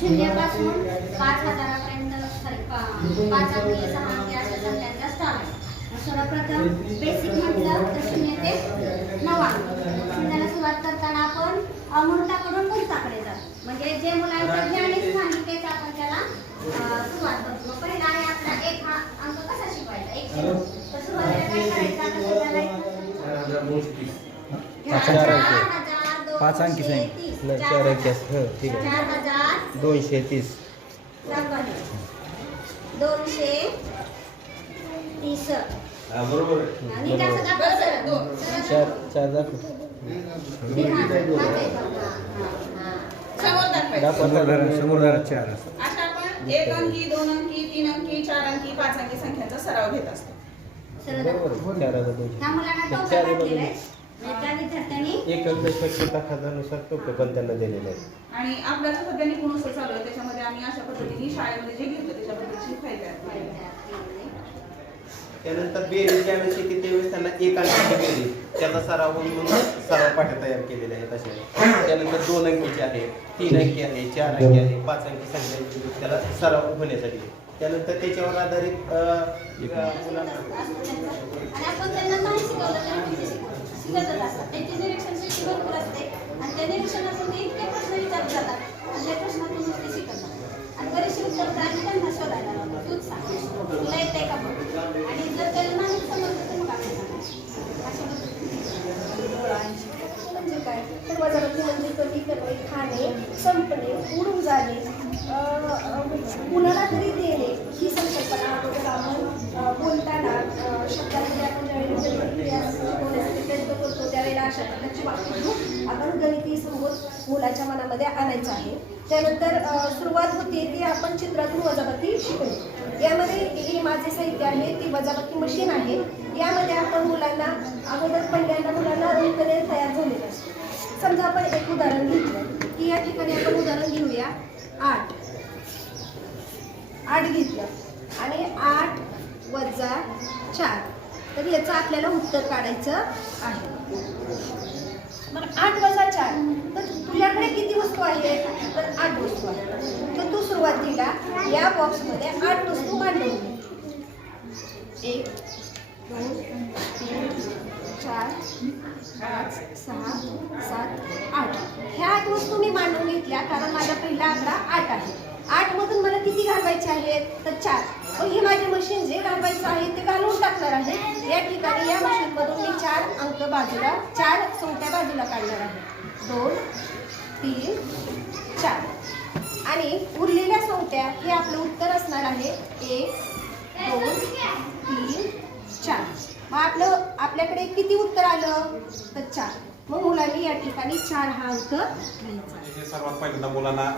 शून्यापासून पाच हजारापर्यंत सॉरी पाच अंकी सहा अंकी अशा संख्यांचा स्टॉल आहे सर्वप्रथम बेसिक म्हटलं तर शून्य ते नऊ अंक शून्याला सुरुवात करताना आपण अमृताकडून मूर्ताकडे जातो म्हणजे जे मुलांचं ज्ञानिक सांगितलेच आपण त्याला सुरुवात करतो पहिला आहे आपला एक हा अंक कसा शिकवायचा एक. तर सुरुवातीला काय करायचं पाच अंकी. नाही, चार. हो, ठीक आहे. दोनशे तीस. दोनशे तीस. बरोबर आणि दाखव चार. चार दाखव. हे हा, हाच आहे बघा. हा, हा. समोर दाखवायचं दाखव. समोर चार अशा आपण एक अंकी दोन अंकी तीन अंकी चार अंकी पाच अंकी संख्यांचा सराव घेत असतो. सरळ दाखव. बरोबर चार हजार दोनशे. ह्या मुलांना चारी विद्यार्थ्यांनी एक अंक खात्यानुसार टोपे पण त्यांना दिलेले आहेत. आणि आपल्याला सध्या निपुण उत्सव चालू आहे. त्याच्यामध्ये आम्ही अशा पद्धतीने शाळेमध्ये जे घेतो आहे. त्यानंतर बेरीज ज्यावेळेस येते त्यावेळेस त्यांना एक अंकाची बेरीज त्याचा सराव म्हणून सराव पाठ तयार केलेले आहेत असे त्यानंतर दोन अंकीचे आहे तीन अंकी आहे चार अंकी आहे पाच अंकी संख्या त्याला सराव होण्यासाठी. त्यानंतर त्याच्यावर आधारित अं, मुलांना आणि आपण त्यांना नाही शिकवलं? तरी पण ते असतात. त्यांची निरीक्षणशक्ती भरपूर असते. आणि त्या निरीक्षणातून ते इतके प्रश्न विचारले जातात. आणि त्या प्रश्नातूनच ते शिकतात आणि बरेचसे उत्तर तर आम्ही त्यांना शोधायला लावतो तूच सांग. तुला येते का बघ? आणि जर त्याला नाही समजलं तर मग आपण सांगायचं अशा म्हणजे काय? तर वजाबाकी म्हणजे कमी करणे खाणे संपणे उडून जाणे अं, अं, कुणाला तरी देणे ही संकल्पना अगोदर आपण अं, बोलताना अं, शब्दामध्ये आपण ज्यावेळी गणिती क्रिया शिकवण्यासाठी प्रयत्न करतो त्यावेळेला अशा प्रकारची वाक्य आपण गणिती संबोध मुलाच्या मनामध्ये आणायचं आहे. त्यानंतर सुरुवात होते ती आपण चित्रातून वजाबाकी शिकवतो. यामध्ये हे माझे साहित्य आहे ती वजाबाकी मशीन आहे. यामध्ये आपण मुलांना अगोदर पहिल्यांदा मुलांना रंगकले तयार झालेलं समजा आपण एक उदाहरण घेतलं की या ठिकाणी आपण उदाहरण घेऊया. आठ. आठ घेतलं. आणि आठ वजा चार. तर याचं आपल्याला उत्तर काढायचं आहे. मग आठ वजा चार. तर तुझ्याकडे किती वस्तू आहेत? तर आठ वस्तू आहेत. तर तू सुरुवातीला या बॉक्समध्ये आठ वस्तू मांडून. घे. एक दोन तीन चार पाच सहा सात आठ. ह्या आठ वस्तू मी मांडून घेतल्या. कारण माझा पहिला आकडा आठ आहे. आठमधून मला किती घालवायचे आहेत? तर चार. मग ही माझी मशीन जे घालवायचं आहे ते घालून टाकणार आहे. या ठिकाणी या मशीन मधून मी चार अंक बाजूला चार संख्या बाजूला काढणार आहे. दोन तीन चार. आणि उरलेल्या संख्या हे आपलं उत्तर असणार आहे. एक दोन तीन चार. मग आपलं आपल्याकडे किती उत्तर आलं? तर चार. मग मुलांनी या ठिकाणी चार हा अंक घ्यायचा सर्वात पहिल्यांदा मुलांना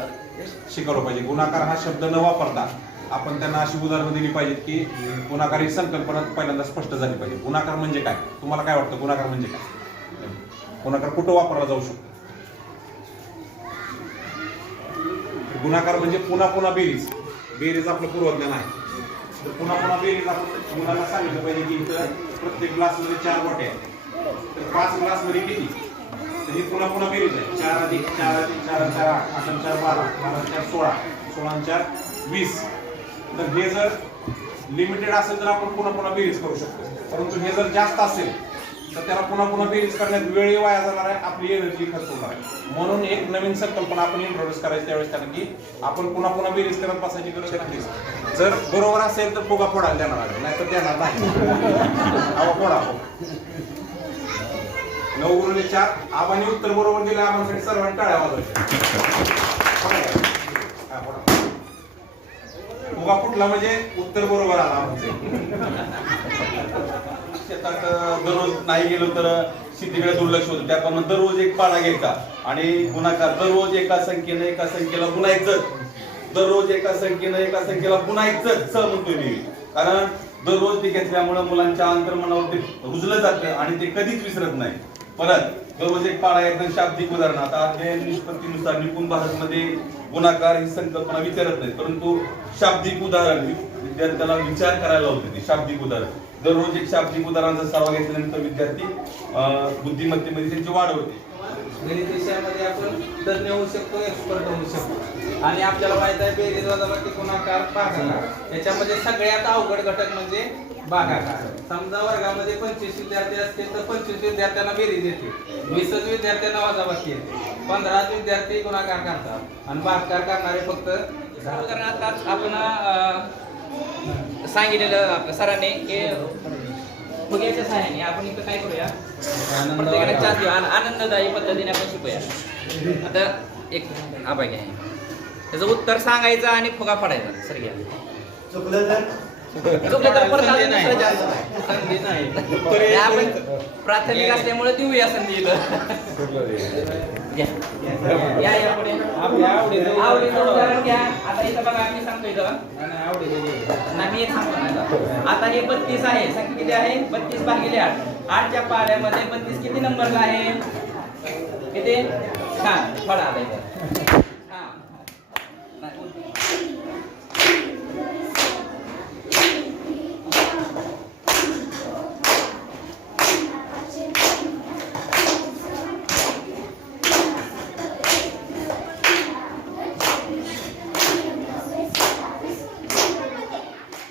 शिकवलं पाहिजे. गुणाकार हा शब्द न वापरता आपण त्यांना अशी उदाहरणं दिली पाहिजेत की गुणाकार ही संकल्पना पहिल्यांदा स्पष्ट झाली पाहिजे. गुणाकार म्हणजे काय? तुम्हाला काय वाटतं गुणाकार म्हणजे काय? गुणाकार कुठं वापरला जाऊ शकतो? गुणाकार म्हणजे पुन्हा पुन्हा बेरीज. बेरीज आपलं पूर्वज्ञान आहे. तर पुन्हा पुन्हा बेरीज आपण मुलांना सांगितलं पाहिजे की इथं प्रत्येक ग्लासमध्ये चार वाटे आहेत. तर पाच ग्लासमध्ये किती? तर ही पुन्हा पुन्हा बेरीज आहे. चार अधिक चार अधिक चार चार आठ. आठ चार बारा. बारा चार सोळा. सोळा चार वीस. तर हे जर लिमिटेड असेल तर आपण पुन्हा पुन्हा बेरीज करू शकतो. परंतु हे जर जास्त असेल तर त्याला पुन्हा पुन्हा बेरीज करण्यात वेळही वाया जाणार आहे आपली एनर्जी खर्च होणार आहे. म्हणून एक नवीन संकल्पना आपण इंट्रोड्यूस करायची त्यावेळेस कारण की आपण पुन्हा पुन्हा बेरीज करत बसायची गरज नाही. जर बरोबर असेल तर फुगा फोडायला देणार आहे नाही तर देणार नाही. अहो फोडा. नऊ गुणिले चार. आबाने उत्तर बरोबर दिलं आबांसाठी सर्वांनी टाळ्या वाजवायच्या हा, फोडा. फुगा फुटला म्हणजे उत्तर बरोबर आला शेतात दररोज नाही गेलो तर सिद्धीकडे दुर्लक्ष होतं. त्याप्रमाणे दररोज एक पाडा घ्यायचा. आणि गुणाकार दररोज एका संख्येनं एका संख्येला पुन्हा एक दररोज एका संख्येनं एका संख्येला पुन्हा एक जग स म्हणतोय मी. कारण दररोज ते घेतल्यामुळे मुलांच्या अंतर्मनावर ते रुजलं जातं आणि ते कधीच विसरत नाही परत दररोज एक पाडा एकदम शाब्दिक उदाहरण आता अध्ययन निष्पत्तीनुसार निपुण भारतमध्ये गुणाकार ही संकल्पना विचारत नाही परंतु शाब्दिक उदाहरण विद्यार्थ्याला विचार करायला होते ते शाब्दिक उदाहरण. दररोज एक शाब्दिक उदाहरणाचा सराव घेतल्यानंतर विद्यार्थी बुद्धिमत्तेमध्ये त्यांची वाढ होते. गणित विषयामध्ये आपण तज्ञ होऊ शकतो एक्सपर्ट होऊ शकतो. आणि आपल्याला माहीत आहे बेरीज वजाबाकी गुणाकार भागाकार. याच्यामध्ये सगळ्यात अवघड घटक म्हणजे भागाकार. समजा वर्गामध्ये पंचवीस विद्यार्थी असतील तर पंचवीस विद्यार्थ्यांना बेरीज येते. वीसच विद्यार्थ्यांना वजाबाकी येते. पंधराच विद्यार्थी गुणाकार करतात. आणि भागाकार करणारे फक्त उदाहरणार्थ आपण सांगितलेलं सरांनी की फुग्याच्या सहाय्याने आपण इथं काय करूया? प्रत्येकाने चार आणि आनंददायी पद्धतीने आपण शिकूया. आता एक आबा घ्या त्याचं उत्तर सांगायचं आणि फुगा पडायचा सर घ्या. चुकलं तर? चुकलं तर परत संधी अजून नाही. दुसरं जास्त. संधी नाही. आपण प्राथमिक असल्यामुळे देऊया संधी इथं. घ्या. या या पुढे. आवडीचं आवडीचं उदाहरण घ्या. आता इथं बघा मी सांगतो इथं. नाही मी सांगतो नाही आता. आता हे बत्तीस आहे. संख्या किती आहे? बत्तीस भागिले आठ. आठच्या पाड्यामध्ये बत्तीस किती नंबरला आहे? किती? छान. फळा आलाय. इथं. हा. नाही.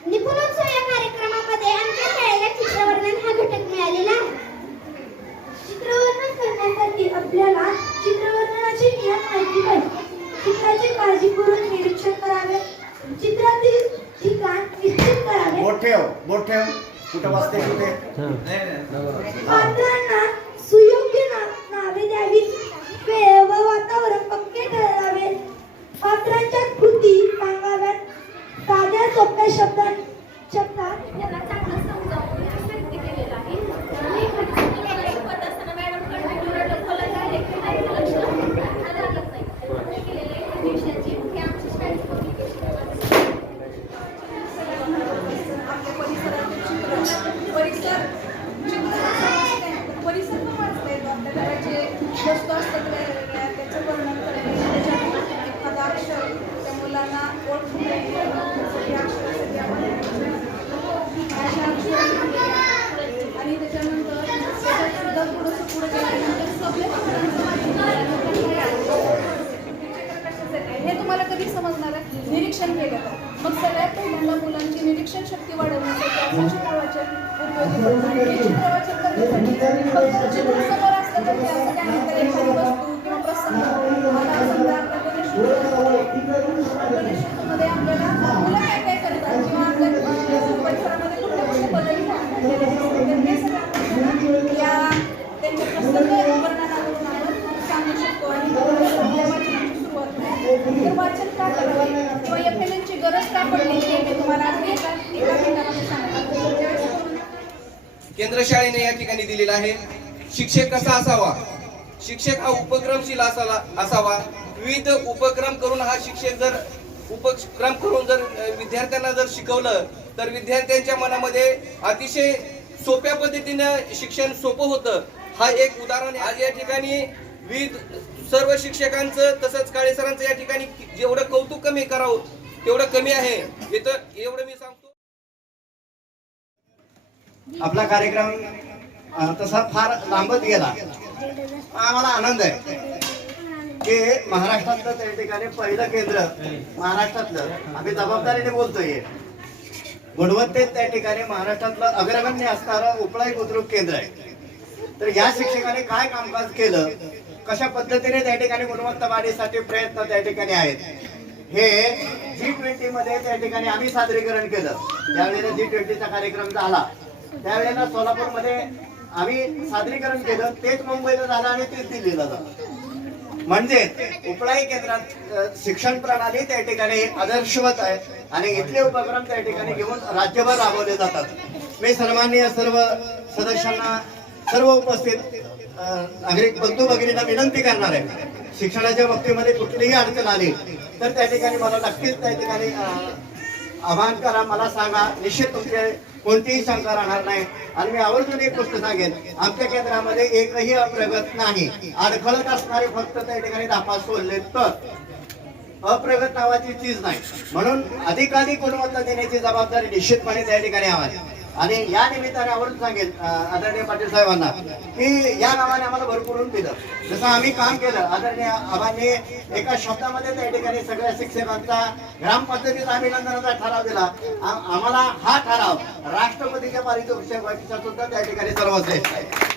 निपुणोत्सव या कार्यक्रमामध्ये आमच्या शाळेला चित्रवर्णन हा घटक मिळालेला आहे चित्रवर्णन करण्यासाठी आपल्याला चित्रवर्णनाचे नियम माहिती पाहिजे चित्राचे काळजीपूर्वक निरीक्षण करावे चित्रातील ठिकाण निश्चित करावे. बोट ठेव बोट ठेव कुठं? बसते कुठे पात्रांना सुयोग्य ना- नावे द्यावीत. वेळ व वातावरण पक्के ठरावे पात्रांच्या कृती सांगाव्यात. साध्या सोप्या शब्दात शब्दात. याला चांगलं समजावून व्यक्त केलेलं आहे आणि तुम्हाला शिकवत असताना मॅडम कंटिन्यू बोलत आहे की नाही लक्ष आलं नाही केलेलं आहे विषयाची हे आमच्या शाळेची publication आहे. आपल्या परिसरातील चित्र परिसर चित्र वाचता येतं. परिसर पण वाचता येतो आपल्याला त्याचे वस्तू असतात वेगवेगळ्या त्याचं वर्णन करणे त्याच्यातून एखादा अक्षर त्या मुलांना ओळखून देणे त्यासाठी अक्षरासाठी आपण अशा अक्षर शिकलेले आहेत. आणि त्याच्यानंतर त्याच्यात सुद्धा थोडंसं पुढे गेल्यानंतर सभ्य चित्र कशाचं आहे हे तुम्हाला कधी समजणार आहे निरीक्षण केलं. तर मग सगळ्यात पहिल्यांदा मुलांची निरीक्षण शक्ती वाढवण्यासाठी असं चित्रवाचन उपयोगी पडतं. हे चित्रवाचन करण्यासाठी फक्त चित्र समोर असलं तर ते असं काय एखादी वस्तू किंवा प्रसंग आता समजा आपल्या गणेश गणेश उत्सवामध्ये आपल्याला मुलं काय काय करतात किंवा आपल्या अं, परिसरामध्ये कुठले कुठले बदल घडलेले दिसतात. तर हे सगळं आपण या त्यांच्या प्रसंग वर्णनावरून आपण सांगू शकतो आणि आपल्या वाचनाची सुरुवात होते. तर वाचन का करावे किंवा एफ एल ची गरज का पडली हे मी तुम्हाला आज एका एका मिनिटामध्ये सांगणार ज्यावेळेस कोरोना केंद्र शाळेने या ठिकाणी दिलेला आहे. शिक्षक कसा असावा? शिक्षक हा उपक्रमशील असावा असावा. विविध उपक्रम करून हा शिक्षक जर उपक्रम करून जर विद्यार्थ्यांना जर शिकवलं तर विद्यार्थ्यांच्या मनामध्ये अतिशय सोप्या पद्धतीनं शिक्षण सोपं होतं. हा एक उदाहरण आज या ठिकाणी विविध सर्व शिक्षकांचं तसंच काळे सरांचं या ठिकाणी जेवढं कौतुक कमी करावं तेवढं कमी आहे. इथं एवढं मी सांगतो. आपला कार्यक्रम तसा फार लांबत गेला. आम्हाला आनंद आहे. की महाराष्ट्रातलं त्या ठिकाणी पहिलं केंद्र महाराष्ट्रातलं. आम्ही जबाबदारीने बोलतोय गुणवत्तेत त्या ठिकाणी महाराष्ट्रातलं अग्रगण्य असणारं उपळाई बुद्रुक केंद्र आहे. तर या शिक्षकाने काय कामकाज केलं? कशा पद्धतीने त्या ठिकाणी गुणवत्ता वाढीसाठी प्रयत्न त्या ठिकाणी आहेत? हे जी ट्वेंटी मध्ये त्या ठिकाणी आम्ही सादरीकरण केलं. ज्यावेळेला जी ट्वेंटीचा कार्यक्रम झाला. त्यावेळेला सोलापूरमध्ये आम्ही सादरीकरण केलं तेच मुंबईला झालं आणि तेच दिल्लीला झालं. म्हणजे उपळाई केंद्रात शिक्षण प्रणाली त्या ठिकाणी आदर्शवत आहे आणि इथले उपक्रम त्या ठिकाणी घेऊन राज्यभर राबवले जातात. मी सन्माननीय सर्व सदस्यांना सर्व उपस्थित नागरिक बंधू भगिनींना विनंती करणार आहे. शिक्षणाच्या बाबतीमध्ये कुठलीही अडचण आली तर त्या ठिकाणी मला नक्कीच त्या ठिकाणी आवाहन करा मला सांगा निश्चित तुमचे कोणतीही शंका राहणार नाही आणि मी आवर्जून एक गोष्ट सांगेन आमच्या केंद्रामध्ये एकही अप्रगत नाही. अडखळत असणारे फक्त त्या ठिकाणी दापास सोडले तर. अप्रगत नावाची चीज नाही. म्हणून अधिकाधिक गुणवत्ता देण्याची जबाबदारी निश्चितपणे त्या ठिकाणी हवी आणि या निमित्ताने आवडून सांगेल आदरणीय पाटील साहेबांना की या नावाने आम्हाला भरपूर दिलं. जसं आम्ही काम केलं आदरणीय आबांनी एका शब्दामध्ये त्या ठिकाणी सगळ्या शिक्षकांचा ग्रामपंचायतीत अभिनंदनाचा ठराव दिला. आम्हाला हा ठराव राष्ट्रपतीच्या पारितोषिकाचा सुद्धा त्या ठिकाणी सर्वश्रेष्ठ आहे.